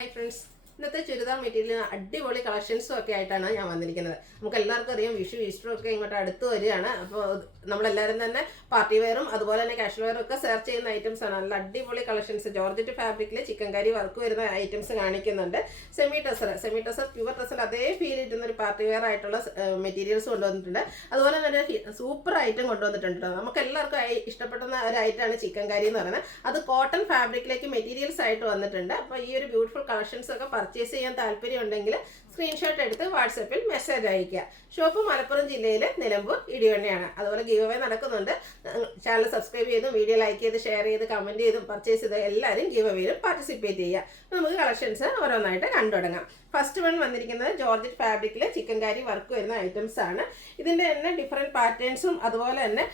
Hi friends. ഇന്നത്തെ churidar material അടിപൊളി കളക്ഷൻസും ഒക്കെ ആയിട്ടാണ് ഞാൻ വന്നിരിക്കുന്നത്. നമുക്ക് എല്ലാവർക്കും അറിയാം വിഷു ഈസ്റ്റർ ഒക്കെ ഇങ്ങോട്ട് അടുത്ത് വരികയാണ്. അപ്പോൾ നമ്മളെല്ലാവരും തന്നെ പാർട്ടി വെയറും അതുപോലെ തന്നെ കാഷ്വൽ വെയറും ഒക്കെ സെർച്ച് ചെയ്യുന്ന ഐറ്റംസ് ആണ്. നല്ല അടിപൊളി കളക്ഷൻസ് ജോർജറ്റ് ഫാബ്രിക്കിൽ ചിക്കൻ കറി വർക്ക് വരുന്ന ഐറ്റംസ് കാണിക്കുന്നുണ്ട്. സെമി ടെസർ പ്യുവർ ടെസർ അതേ ഫീൽ കിട്ടുന്ന ഒരു പാർട്ടി വെയർ ആയിട്ടുള്ള മെറ്റീരിയൽസ് കൊണ്ടുവന്നിട്ടുണ്ട്. അതുപോലെ തന്നെ സൂപ്പർ ഐറ്റം കൊണ്ടുവന്നിട്ടുണ്ട്. നമുക്ക് എല്ലാവർക്കും ഇഷ്ടപ്പെടുന്ന ഒരു ഐറ്റമാണ് ചിക്കൻ കറി എന്ന് പറയുന്നത്. അത് കോട്ടൺ ഫാബ്രിക്കിലേക്ക് മെറ്റീരിയൽസ് ആയിട്ട് വന്നിട്ടുണ്ട്. അപ്പോൾ ഈ ഒരു ബ്യൂട്ടിഫുൾ കളക്ഷൻസ് ഒക്കെ പർച്ചേസ് ചെയ്യാൻ താല്പര്യമുണ്ടെങ്കിൽ സ്ക്രീൻഷോട്ട് എടുത്ത് വാട്സപ്പിൽ മെസ്സേജ് അയയ്ക്കുക. ഷോപ്പ് മലപ്പുറം ജില്ലയിൽ നിലമ്പൂർ ഇടിവണ്ണയാണ്. അതുപോലെ ഗീവ് അവേ നടക്കുന്നുണ്ട്. ചാനൽ സബ്സ്ക്രൈബ് ചെയ്തും വീഡിയോ ലൈക്ക് ചെയ്ത് ഷെയർ ചെയ്ത് കമൻറ്റ് ചെയ്തും പർച്ചേസ് ചെയ്ത് എല്ലാവരും ഗീവ് അവേയിലും പാർട്ടിസിപ്പേറ്റ് ചെയ്യുക. നമുക്ക് കളക്ഷൻസ് ഓരോന്നായിട്ട് കണ്ടു തുടങ്ങാം. ഫസ്റ്റ് വൺ വന്നിരിക്കുന്നത് ജോർജറ്റ് ഫാബ്രിക്കിൽ ചിക്കൻ കാരി വർക്ക് വരുന്ന ഐറ്റംസ് ആണ്. ഇതിൻ്റെ തന്നെ ഡിഫറെൻറ്റ് പാറ്റേൺസും അതുപോലെ തന്നെ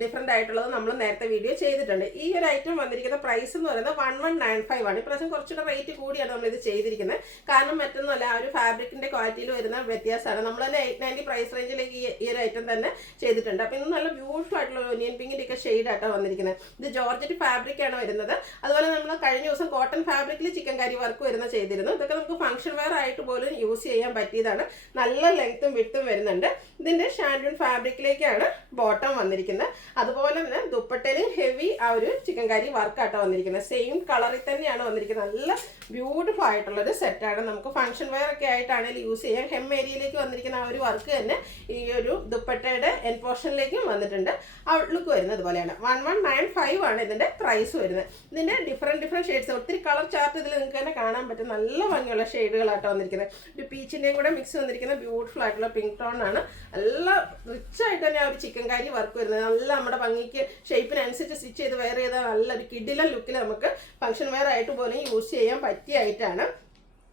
ഡിഫറെൻ്റ് ആയിട്ടുള്ളത് നമ്മൾ നേരത്തെ വീഡിയോ ചെയ്തിട്ടുണ്ട്. ഈ ഒരു ഐറ്റം വന്നിരിക്കുന്ന പ്രൈസ് എന്ന് പറയുന്നത് 1195 ആണ്. ഇപ്രാവശ്യം കുറച്ചുകൂടെ റേറ്റ് കൂടിയാണ് നമ്മളിത് ചെയ്തിരിക്കുന്നത്. കാരണം മറ്റൊന്നുമല്ല, ആ ഒരു ഫാബ്രിക്കിൻ്റെ ക്വാളിറ്റിയിൽ വരുന്ന വ്യത്യാസമാണ്. നമ്മൾ തന്നെ 890 പ്രൈസ് റേഞ്ചിലേക്ക് ഈ ഒരു ഐറ്റം തന്നെ ചെയ്തിട്ടുണ്ട്. അപ്പോൾ ഇത് നല്ല ബ്യൂട്ടിഫുൾ ആയിട്ടുള്ള ഒനിയൻ പിങ്കിൻ്റെ ഒക്കെ ഷെയ്ഡായിട്ടാണ് വന്നിരിക്കുന്നത്. ഇത് ജോർജറ്റ് ഫാബ്രിക്കാണ് വരുന്നത്. അതുപോലെ നമ്മൾ കഴിഞ്ഞ ദിവസം കോട്ടൺ ഫാബ്രിക്കിൽ ചിക്കൻ കാരി വർക്ക് വരുന്ന ചെയ്തിരുന്നു. ഇതൊക്കെ നമുക്ക് ഫംഗ്ഷൻ വെയർ ആയിട്ട് പോലും യൂസ് ചെയ്യാൻ പറ്റിയതാണ്. നല്ല ലെങ്ത്തും വിഡ്ത്തും വരുന്നുണ്ട്. ഇതിൻ്റെ ഷാൻഡൂൺ ഫാബ്രിക്കിലേക്കാണ് ബോട്ടം വന്നിരിക്കുന്നത്. അതുപോലെ തന്നെ ദുപ്പട്ടയിലും ഹെവി ആ ഒരു ചിക്കൻ കാരി വർക്കായിട്ടാണ് വന്നിരിക്കുന്നത്. സെയിം കളറിൽ തന്നെയാണ് വന്നിരിക്കുന്നത്. നല്ല ബ്യൂട്ടിഫുൾ ആയിട്ടുള്ളൊരു സെറ്റാണ്. നമുക്ക് ഫംഗ്ഷൻ വെയർ ഒക്കെ ആയിട്ടാണെങ്കിൽ യൂസ് ചെയ്യാം. ഹെം ഏരിയയിലേക്ക് വന്നിരിക്കുന്ന ആ ഒരു വർക്ക് തന്നെ ഈ ഒരു ദുപ്പട്ടയുടെ എൻ പോർഷനിലേക്കും വന്നിട്ടുണ്ട്. ഔട്ട്ലുക്ക് വരുന്നത് പോലെയാണ്. 1195 ആണ് ഇതിൻ്റെ പ്രൈസ് വരുന്നത്. ഇതിൻ്റെ ഡിഫറെൻറ്റ് ഷെയ്ഡ്സ്, ഒത്തിരി കളർ ചാർട്ട് ഇതിൽ നിങ്ങൾക്ക് തന്നെ കാണാൻ പറ്റും. നല്ല ഭംഗിയുള്ള ഷെയ്ഡുകളായിട്ടാണ് വന്നിരിക്കുന്നത്. ഒരു പീച്ചിൻ്റെയും കൂടെ മിക്സ് വന്നിരിക്കുന്ന ബ്യൂട്ടിഫുൾ ആയിട്ടുള്ള പിങ്ക് ടോൺ ആണ്. നല്ല റിച്ച് ആയിട്ട് തന്നെ ആ ഒരു ചിക്കൻ കാരി വർക്ക് വരുന്നത്. നല്ല നമ്മുടെ ഭംഗിക്ക് ഷേപ്പിനനുസരിച്ച് സ്റ്റിച്ച് ചെയ്ത് വെയർ ചെയ്താൽ നല്ലൊരു കിഡിലൻ ലുക്കിൽ നമുക്ക് ഫംഗ്ഷൻ വെയർ ആയിട്ട് പോലും യൂസ് ചെയ്യാൻ പറ്റിയ ആയിട്ടാണ്.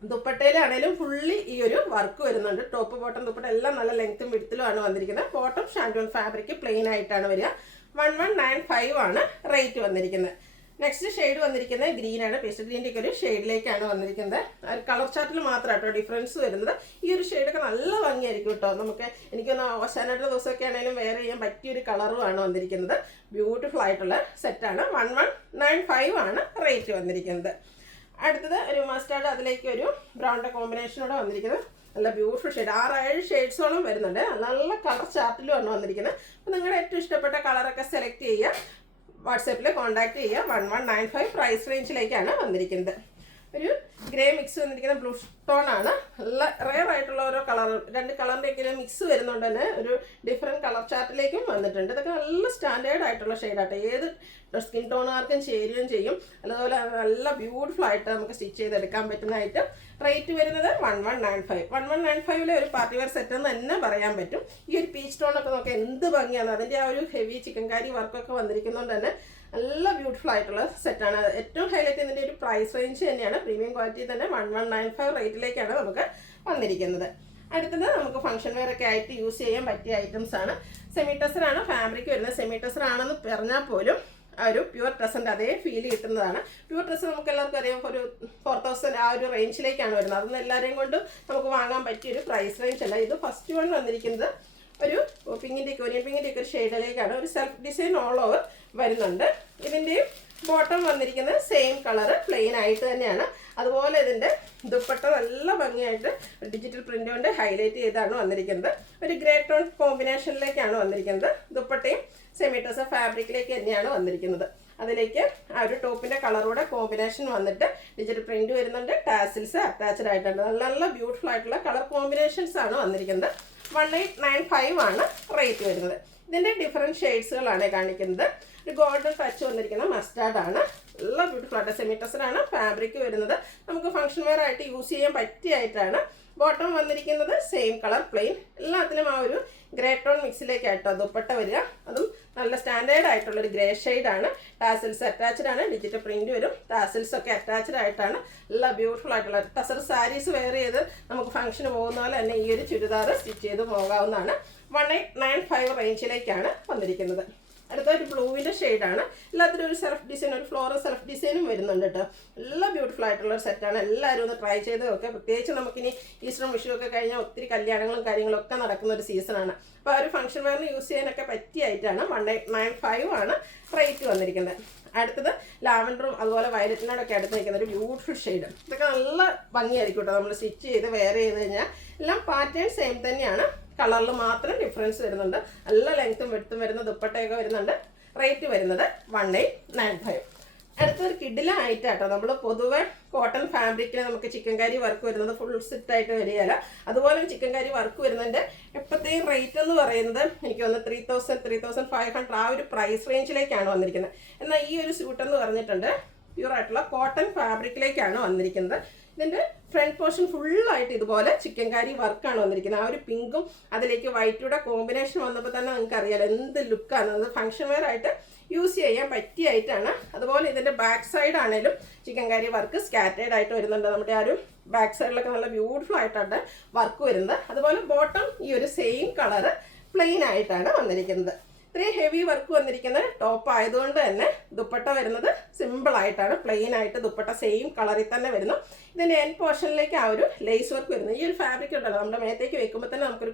ദുപ്പട്ടയിലാണേലും ഫുള്ളി ഈ ഒരു വർക്ക് വരുന്നുണ്ട്. ടോപ്പ് ബോട്ടം ദുപ്പട്ട എല്ലാം നല്ല ലെങ്ത്തും വിഡ്ത്തിലുമാണ് വന്നിരിക്കുന്നത്. ബോട്ടം ഷാൻഡൂൺ ഫാബ്രിക് പ്ലെയിൻ ആയിട്ടാണ് വരിക. 1195 ആണ് റേറ്റ് വന്നിരിക്കുന്നത്. നെക്സ്റ്റ് ഷെയ്ഡ് വന്നിരിക്കുന്നത് ഗ്രീൻ ആണ്. പേസ്റ്റൽ ഗ്രീൻ്റെ ഒക്കെ ഒരു ഷെയ്ഡിലേക്കാണ് വന്നിരിക്കുന്നത്. കളർ ചാർട്ടിൽ മാത്രമായിട്ടോ ഡിഫറൻസ് വരുന്നത്. ഈ ഒരു ഷെയ്ഡൊക്കെ നല്ല ഭംഗിയായിരിക്കും കേട്ടോ. നമുക്ക് എനിക്കൊന്ന് അവസാനമായിട്ടുള്ള ദിവസമൊക്കെ ആണെങ്കിലും വെയർ ചെയ്യാൻ പറ്റിയൊരു കളറുമാണ് വന്നിരിക്കുന്നത്. ബ്യൂട്ടിഫുൾ ആയിട്ടുള്ള സെറ്റാണ്. 1195 ആണ് റേറ്റ് വന്നിരിക്കുന്നത്. അടുത്തത് ഒരു മസ്റ്റാർഡ്, അതിലേക്ക് ഒരു ബ്രൗണിൻ്റെ കോമ്പിനേഷനോടെ വന്നിരിക്കുന്നത്. നല്ല ബ്യൂട്ടിഫുൾ ഷെയ്ഡ്, 6-7 ഷെയ്ഡ്സോളം വരുന്നുണ്ട്. നല്ല കളർ ചാർട്ടിലുമാണ് വന്നിരിക്കുന്നത്. അപ്പോൾ നിങ്ങളുടെ ഏറ്റവും ഇഷ്ടപ്പെട്ട കളറൊക്കെ സെലക്ട് ചെയ്യുക, വാട്സാപ്പിൽ കോൺടാക്ട് ചെയ്യുക. 1195 പ്രൈസ് റേഞ്ചിലേക്കാണ് വന്നിരിക്കുന്നത്. ഒരു ഗ്രേ മിക്സ് വന്നിരിക്കുന്ന ബ്ലൂ ടോൺ ആണ്. നല്ല റെയർ ആയിട്ടുള്ള ഓരോ കളർ, രണ്ട് കളറിൻ്റെയൊക്കെ മിക്സ് വരുന്നുണ്ട് തന്നെ. ഒരു ഡിഫറെൻറ്റ് കളർ ചാർട്ടിലേക്കും വന്നിട്ടുണ്ട്. ഇതൊക്കെ നല്ല സ്റ്റാൻഡേർഡ് ആയിട്ടുള്ള ഷെയ്ഡാട്ടെ. ഏത് സ്കിൻ ടോണുകാർക്കും ചേരുകയും ചെയ്യും. അതുപോലെ നല്ല ബ്യൂട്ടിഫുൾ ആയിട്ട് നമുക്ക് സ്റ്റിച്ച് ചെയ്തെടുക്കാൻ പറ്റുന്നതായിട്ട്. റേറ്റ് വരുന്നത് 1195. 1195 ഒരു പാർട്ടി വെയർ സെറ്റ് എന്ന് തന്നെ പറയാൻ പറ്റും. ഈ ഒരു പീച്ച് ടോണൊക്കെ നോക്കാം എന്ത് ഭംഗിയാണ്. അതിൻ്റെ ആ ഒരു ഹെവി ചിക്കൻ കാരി വർക്കൊക്കെ വന്നിരിക്കുന്നതുകൊണ്ട് തന്നെ നല്ല ബ്യൂട്ടിഫുൾ ആയിട്ടുള്ള സെറ്റാണ്. ഏറ്റവും ഹൈലൈറ്റ് ചെയ്യുന്നതിൻ്റെ ഒരു പ്രൈസ് റേഞ്ച് തന്നെയാണ്. പ്രീമിയം ക്വാളിറ്റി തന്നെ 1195 റേറ്റിലേക്കാണ് നമുക്ക് വന്നിരിക്കുന്നത്. അടുത്തത് നമുക്ക് ഫംഗ്ഷൻ വെയർ ഒക്കെ ആയിട്ട് യൂസ് ചെയ്യാൻ പറ്റിയ ഐറ്റംസ് ആണ്. സെമി ടെസറാണ് ഫാബ്രിക് വരുന്നത്. സെമി ടെസർ ആണെന്ന് പറഞ്ഞാൽ പോലും ആ ഒരു പ്യുവർ ടെസറിൻ്റെ അതേ ഫീൽ കിട്ടുന്നതാണ്. പ്യുവർ ടെസർ നമുക്ക് എല്ലാവർക്കും അറിയാം, ഒരു 4000 ആ ഒരു റേഞ്ചിലേക്കാണ് വരുന്നത്. അതൊന്നും എല്ലാവരെയും കൊണ്ട് നമുക്ക് വാങ്ങാൻ പറ്റിയൊരു പ്രൈസ് റേഞ്ച് അല്ല. ഇത് ഫസ്റ്റ് വൺ വന്നിരിക്കുന്നത് ഒരു പിങ്കിൻ്റെ ഒനിയൻ പിങ്കിൻ്റെ ഒക്കെ ഒരു ഷെയ്ഡിലേക്കാണ്. ഒരു സെൽഫ് ഡിസൈൻ ഓൾ ഓവർ വരുന്നുണ്ട്. ഇതിൻ്റെയും ബോട്ടം വന്നിരിക്കുന്നത് സെയിം കളറ് പ്ലെയിൻ ആയിട്ട് തന്നെയാണ്. അതുപോലെ ഇതിൻ്റെ ദുപ്പട്ട നല്ല ഭംഗിയായിട്ട് ഡിജിറ്റൽ പ്രിൻ്റ് കൊണ്ട് ഹൈലൈറ്റ് ചെയ്താണ് വന്നിരിക്കുന്നത്. ഒരു ഗ്രേ ടോൺ കോമ്പിനേഷനിലേക്കാണ് വന്നിരിക്കുന്നത്. ദുപ്പട്ടയും സെമി ടെസർ ഫാബ്രിക്കിലേക്ക് തന്നെയാണ് വന്നിരിക്കുന്നത്. അതിലേക്ക് ആ ഒരു ടോപ്പിൻ്റെ കളറൂടെ കോമ്പിനേഷൻ വന്നിട്ട് ഡിജിറ്റൽ പ്രിൻ്റ് വരുന്നുണ്ട്. ടാസിൽസ് അറ്റാച്ച്ഡ് ആയിട്ടുണ്ട്. നല്ല നല്ല ബ്യൂട്ടിഫുൾ ആയിട്ടുള്ള കളർ കോമ്പിനേഷൻസ് ആണ് വന്നിരിക്കുന്നത്. 1895 ആണ് റേറ്റ് വരുന്നത്. ഇതിൻ്റെ ഡിഫറെൻറ്റ് ഷെയ്ഡ്സുകളാണ് കാണിക്കുന്നത്. ഒരു ഗോൾഡൻ ടച്ച് വന്നിരിക്കുന്ന മസ്റ്റാർഡ് ആണ്. നല്ല ബ്യൂട്ടിഫുൾ ആയിട്ട് സെമി ടെസറാണ് ഫാബ്രിക് വരുന്നത്. നമുക്ക് ഫംഗ്ഷൻ വെയർ ആയിട്ട് യൂസ് ചെയ്യാൻ പറ്റിയായിട്ടാണ്. ബോട്ടം വന്നിരിക്കുന്നത് സെയിം കളർ പ്ലെയിൻ. എല്ലാത്തിലും ആ ഒരു ഗ്രേ ടോൺ മിക്സിലേക്കായിട്ടോ ദുപ്പട്ട വരിക. അതും നല്ല സ്റ്റാൻഡേർഡ് ആയിട്ടുള്ളൊരു ഗ്രേ ഷെയ്ഡാണ്. ടാസിൽസ് അറ്റാച്ച്ഡ് ആണ്. ഡിജിറ്റൽ പ്രിൻറ്റ് വരും. ടാസിൽസ് ഒക്കെ അറ്റാച്ച്ഡ് ആയിട്ടാണ്. നല്ല ബ്യൂട്ടിഫുൾ ആയിട്ടുള്ള ടെസർ സാരീസ് വെയർ ചെയ്ത് നമുക്ക് ഫംഗ്ഷന് പോകുന്ന പോലെ തന്നെ ഈ ഒരു ചുരിദാർ സ്റ്റിച്ച് ചെയ്ത് പോകാവുന്നതാണ്. 1895 റേഞ്ചിലേക്കാണ് വന്നിരിക്കുന്നത്. അടുത്തൊരു ബ്ലൂവിൻ്റെ ഷെയ്ഡാണ്. എല്ലാത്തിനും ഒരു സെൽഫ് ഡിസൈൻ, ഒരു ഫ്ലോറൽ സെൽഫ് ഡിസൈനും വരുന്നുണ്ട് കേട്ടോ. നല്ല ബ്യൂട്ടിഫുൾ ആയിട്ടുള്ള ഒരു സെറ്റാണ്. എല്ലാവരും ഒന്ന് ട്രൈ ചെയ്ത് നോക്കുക. പ്രത്യേകിച്ച് നമുക്കിനി ഈസ്റ്ററും വിഷു ഒക്കെ കഴിഞ്ഞാൽ ഒത്തിരി കല്യാണങ്ങളും കാര്യങ്ങളൊക്കെ നടക്കുന്ന ഒരു സീസണാണ്. അപ്പോൾ ആ ഒരു ഫംഗ്ഷൻ വെയറിന് യൂസ് ചെയ്യാനൊക്കെ പറ്റിയായിട്ടാണ് 1895 ആണ് റേറ്റ് വന്നിരിക്കുന്നത്. അടുത്തത് ലാവൻഡറും അതുപോലെ വയലറ്റിനോടൊക്കെ അടുത്ത് നിൽക്കുന്ന ഒരു ബ്യൂട്ടിഫുൾ ഷെയ്ഡ്. ഇതൊക്കെ നല്ല ഭംഗിയായിരിക്കും കേട്ടോ. നമ്മൾ സ്റ്റിച്ച് ചെയ്ത് വെയർ ചെയ്ത് കഴിഞ്ഞാൽ എല്ലാം പാറ്റേൺ സെയിം തന്നെയാണ്, കളറിൽ മാത്രം ഡിഫറൻസ് വരുന്നുണ്ട്. നല്ല ലെങ്ത്തും വെടുത്തും വരുന്ന ദുപ്പട്ടയൊക്കെ വരുന്നുണ്ട്. റേറ്റ് വരുന്നത് 1895. അടുത്തൊരു കിഡിലായിട്ടാട്ടോ. നമ്മൾ പൊതുവെ കോട്ടൺ ഫാബ്രിക്കിൽ നമുക്ക് ചിക്കൻ കാരി വർക്ക് വരുന്നത് ഫുൾ സെറ്റായിട്ട് വരികയല്ല. അതുപോലെ ചിക്കൻ കാരി വർക്ക് വരുന്നതിൻ്റെ എപ്പോഴത്തെയും റേറ്റ് എന്ന് പറയുന്നത് എനിക്ക് വന്ന് 3000, 3500 ആ ഒരു പ്രൈസ് റേഞ്ചിലേക്കാണ് വന്നിരിക്കുന്നത്. എന്നാൽ ഈ ഒരു സ്യൂട്ട് എന്ന് പറഞ്ഞിട്ടുണ്ട് പ്യൂറായിട്ടുള്ള കോട്ടൺ ഫാബ്രിക്കിലേക്കാണ് വന്നിരിക്കുന്നത്. ഇതിൻ്റെ ഫ്രണ്ട് പോർഷൻ ഫുള്ളായിട്ട് ഇതുപോലെ ചിക്കൻ കാരി വർക്കാണ് വന്നിരിക്കുന്നത്. ആ ഒരു പിങ്കും അതിലേക്ക് വൈറ്റൂടെ കോമ്പിനേഷൻ വന്നപ്പോൾ തന്നെ നിങ്ങൾക്ക് അറിയാലോ എന്ത് ലുക്കാണ്. അത് ഫംഗ്ഷൻ വെയർ ആയിട്ട് യൂസ് ചെയ്യാൻ പറ്റിയായിട്ടാണ്. അതുപോലെ ഇതിൻ്റെ ബാക്ക് സൈഡ് ആണെങ്കിലും ചിക്കൻ കാരി വർക്ക് സ്കാറ്റേഡ് ആയിട്ട് വരുന്നുണ്ട്. നമ്മുടെ ആ ഒരു ബാക്ക് സൈഡിലൊക്കെ നല്ല ബ്യൂട്ടിഫുൾ ആയിട്ടാണ് വർക്ക് വരുന്നത്. അതുപോലെ ബോട്ടം ഈ ഒരു സെയിം കളറ് പ്ലെയിൻ ആയിട്ടാണ് വന്നിരിക്കുന്നത്. ഇത്രയും ഹെവി വർക്ക് വന്നിരിക്കുന്ന ടോപ്പ് ആയതുകൊണ്ട് തന്നെ ദുപ്പട്ട വരുന്നത് സിമ്പിൾ ആയിട്ടാണ്, പ്ലെയിൻ ആയിട്ട് ദുപ്പട്ട സെയിം കളറിൽ തന്നെ വരുന്നു. ഇതിൻ്റെ എൻഡ് പോർഷനിലേക്ക് ആ ഒരു ലേസ് വർക്ക് വരുന്നു. ഈ ഒരു ഫാബ്രിക് ഉണ്ടല്ലോ നമ്മുടെ മേത്തേക്ക് വെക്കുമ്പോൾ തന്നെ നമുക്കൊരു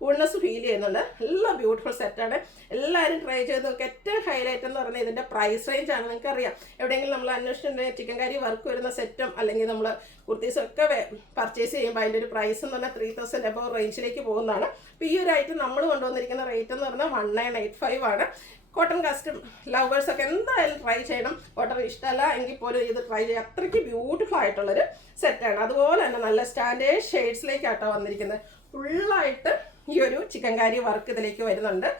കൂൾനെസ് ഫീൽ ചെയ്യുന്നുണ്ട്. നല്ല ബ്യൂട്ടിഫുൾ സെറ്റാണ്. എല്ലാവരും ട്രൈ ചെയ്ത് നോക്കി. ഏറ്റവും ഹൈലൈറ്റ് എന്ന് പറഞ്ഞാൽ ഇതിൻ്റെ പ്രൈസ് റേഞ്ച് ആണ്. നിങ്ങൾക്ക് അറിയാം എവിടെയെങ്കിലും നമ്മൾ അന്വേഷിച്ചിട്ടുണ്ടെങ്കിൽ ചിക്കൻ കാരി വർക്ക് വരുന്ന സെറ്റും അല്ലെങ്കിൽ നമ്മൾ കുർത്തീസൊക്കെ പർച്ചേസ് ചെയ്യുമ്പോൾ അതിൻ്റെ ഒരു പ്രൈസ് എന്ന് പറഞ്ഞാൽ 3000 എബോവ് റേഞ്ചിലേക്ക് പോകുന്നതാണ്. അപ്പോൾ ഈ ഒരു ഐറ്റം നമ്മൾ കൊണ്ടുവന്നിരിക്കുന്ന റേറ്റ് എന്ന് പറഞ്ഞാൽ 1985 ആണ്. കോട്ടൺ കസ്റ്റം ലവേഴ്സൊക്കെ എന്തായാലും ട്രൈ ചെയ്യണം. കോട്ടൺ ഇഷ്ടമല്ല എങ്കിൽ പോലും ഇത് ട്രൈ ചെയ്യുക. അത്രയ്ക്ക് ബ്യൂട്ടിഫുൾ ആയിട്ടുള്ളൊരു സെറ്റാണ്. അതുപോലെ തന്നെ നല്ല സ്റ്റാൻഡേർഡ് ഷെയ്ഡ്സിലേക്കാട്ടോ വന്നിരിക്കുന്നത്. ഫുള്ളായിട്ട് ഈ ഒരു ചിക്കൻ കാരി വർക്ക് ഇതിലേക്ക് വരുന്നുണ്ട്.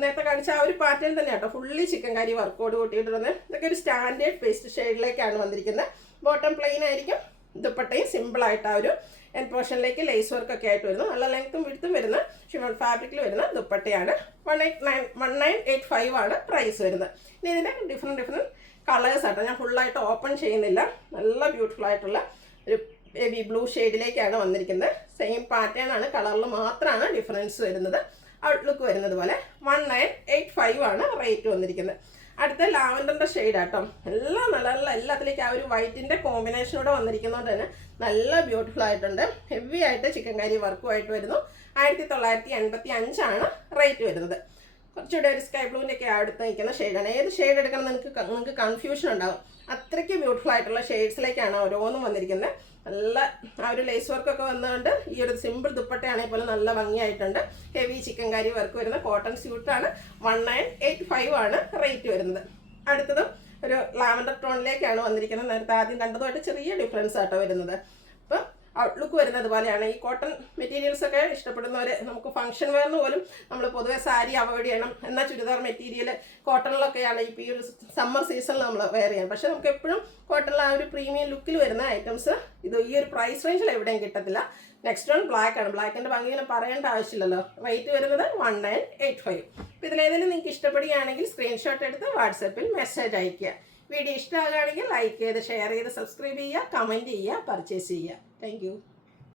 നേരത്തെ കാണിച്ച ആ ഒരു പാറ്റേൺ തന്നെ കേട്ടോ ഫുള്ളി ചിക്കൻ കാരി വർക്കോട് കൂട്ടിയിട്ടിരുന്നത്. ഇതൊക്കെ ഒരു സ്റ്റാൻഡേർഡ് പേസ്റ്റ് ഷെയ്ഡിലേക്കാണ് വന്നിരിക്കുന്നത്. ബോട്ടം പ്ലെയിൻ ആയിരിക്കും, ദുപ്പട്ടയും സിമ്പിളായിട്ട് ആ ഒരു എൻഡ് പോർഷനിലേക്ക് ലേസ് വർക്കൊക്കെ ആയിട്ട് വരുന്നു. നല്ല ലെങ്ത്തും വിടുത്തും വരുന്ന ഷിഫോൺ ഫാബ്രിക്കിൽ വരുന്ന ദുപ്പട്ടയാണ്. 1985 ആണ് പ്രൈസ് വരുന്നത്. ഇനി ഇതിൻ്റെ ഡിഫറെൻറ്റ് കളേഴ്സ് ആട്ടോ. ഞാൻ ഫുള്ളായിട്ട് ഓപ്പൺ ചെയ്യുന്നില്ല. നല്ല ബ്യൂട്ടിഫുൾ ആയിട്ടുള്ള ഒരു ബേബി ബ്ലൂ ഷെയ്ഡിലേക്കാണ് വന്നിരിക്കുന്നത്. സെയിം പാറ്റേൺ ആണ്, കളറിൽ മാത്രമാണ് ഡിഫറൻസ് വരുന്നത്. ഔട്ട്ലുക്ക് വരുന്നത് പോലെ 1985 ആണ് റേറ്റ് വന്നിരിക്കുന്നത്. അടുത്ത ലാവൻഡറിൻ്റെ ഷെയ്ഡാട്ടോ. എല്ലാം നല്ല എല്ലാത്തിലേക്ക് ആ ഒരു വൈറ്റിൻ്റെ കോമ്പിനേഷനോടെ വന്നിരിക്കുന്നതുകൊണ്ട് തന്നെ നല്ല ബ്യൂട്ടിഫുൾ ആയിട്ടുണ്ട്. ഹെവി ആയിട്ട് ചിക്കൻ കാരി വർക്കുമായിട്ട് വരുന്നു. 1985 ആണ് റേറ്റ് വരുന്നത്. കുറച്ചുകൂടെ ഒരു സ്കൈ ബ്ലൂവിൻ്റെ ഒക്കെ അടുത്ത് നിൽക്കുന്ന ഷെയ്ഡാണ്. ഏത് ഷെയ്ഡ് എടുക്കണം നിങ്ങൾക്ക് കൺഫ്യൂഷൻ ഉണ്ടാകും. അത്രയ്ക്ക് ബ്യൂട്ടിഫുൾ ആയിട്ടുള്ള ഷെയ്ഡ്സിലേക്കാണ് ഓരോന്നും വന്നിരിക്കുന്നത്. നല്ല ആ ഒരു ലേസ് വർക്കൊക്കെ വന്നുകൊണ്ട് ഈ ഒരു സിമ്പിൾ ദുപ്പട്ടയാണെങ്കിൽ പോലും നല്ല ഭംഗിയായിട്ടുണ്ട്. ഹെവി ചിക്കൻ കാരി വർക്ക് വരുന്ന കോട്ടൺ സ്യൂട്ടാണ്. 1985 ആണ് റേറ്റ് വരുന്നത്. അടുത്തതും ഒരു ലാവൻഡർ ടോണിലേക്കാണ് വന്നിരിക്കുന്നത്. നേരത്തെ ആദ്യം കണ്ടതുമായിട്ട് ചെറിയ ഡിഫറൻസ് ആട്ടോ വരുന്നത്. അപ്പം ഔട്ട്ലുക്ക് വരുന്നത് പോലെയാണ്. ഈ കോട്ടൺ മെറ്റീരിയൽസൊക്കെ ഇഷ്ടപ്പെടുന്നവർ, നമുക്ക് ഫംഗ്ഷൻ വെയറിന് പോലും നമ്മൾ പൊതുവെ സാരി അവോയ്ഡ് ചെയ്യണം. എന്നാൽ ചുരിദാർ മെറ്റീരിയൽ കോട്ടണിലൊക്കെയാണ് ഇപ്പോൾ ഈ ഒരു സമ്മർ സീസണിൽ നമ്മൾ വെയർ ചെയ്യാം. പക്ഷേ നമുക്ക് എപ്പോഴും കോട്ടണിൽ ആ ഒരു പ്രീമിയം ലുക്കിൽ വരുന്ന ഐറ്റംസ് ഇത് ഈ ഒരു പ്രൈസ് റേഞ്ചിൽ എവിടെയും കിട്ടത്തില്ല. നെക്സ്റ്റ് വൺ ബ്ലാക്ക് ആണ്. ബ്ലാക്കിൻ്റെ ഭംഗിയിലും പറയേണ്ട ആവശ്യമില്ലല്ലോ. റേറ്റ് വരുന്നത് 1985. അപ്പോൾ ഇതിലേതെങ്കിലും നിങ്ങൾക്ക് ഇഷ്ടപ്പെടുകയാണെങ്കിൽ സ്ക്രീൻഷോട്ട് എടുത്ത് വാട്സാപ്പിൽ മെസ്സേജ് അയയ്ക്കുക. വീഡിയോ ഇഷ്ടമാകുകയാണെങ്കിൽ ലൈക്ക് ചെയ്ത് ഷെയർ ചെയ്ത് സബ്സ്ക്രൈബ് ചെയ്യുക, കമൻറ്റ് ചെയ്യുക, പർച്ചേസ് ചെയ്യുക. Thank you.